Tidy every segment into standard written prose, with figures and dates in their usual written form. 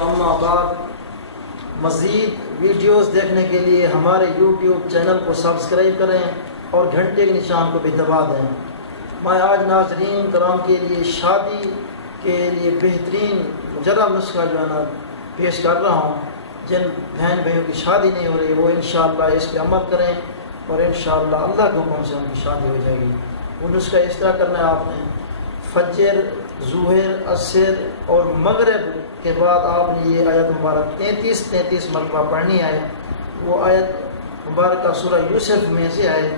اما بعد، مزید ویڈیوز دیکھنے کے لیے ہمارے یوٹیوب چینل کو سبسکرائب کریں اور گھنٹے کے نشان کو بھی دبا دیں۔ میں آج ناظرین کرام کے لیے شادی کے لیے بہترین مجرب نسخہ جو ہے نا پیش کر رہا ہوں۔ جن بہن بھائیوں کی شادی نہیں ہو رہی وہ انشاءاللہ اس پہ عمل کریں اور انشاءاللہ اللہ کے حکم سے ان کی شادی ہو جائے گی۔ وہ نسخہ اس طرح کرنا ہے، آپ نے فجر، ظہر، عصر اور مغرب کے بعد آپ نے یہ آیت مبارک 33 مرتبہ پڑھنی ہے۔ وہ آیت مبارکہ سورہ یوسف میں سے ہے،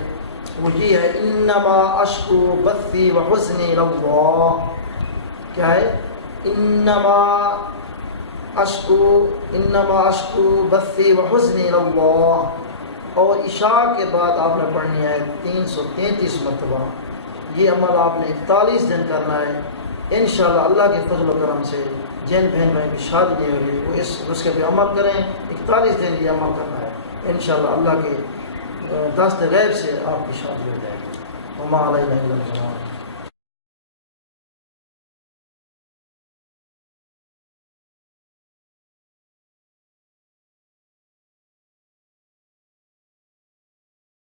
وہ یہ ہے انما اشکو بثی و حزنی اللہ۔ کیا ہے؟ انما اشکو بثی و حزنی اللہ، اور عشاء کے بعد آپ نے پڑھنی ہے 333 مرتبہ۔ یہ عمل آپ نے 41 دن کرنا ہے۔ انشاءاللہ اللہ کے فضل و کرم سے جن بہن بھائی کی شادی نہیں ہو رہی وہ اس نسخے پہ عمل کریں۔ 41 دن یہ عمل کرنا ہے، انشاءاللہ اللہ کے دست غیب سے آپ کی شادی ہو جائے گی۔ وما علینا الا البلاغ۔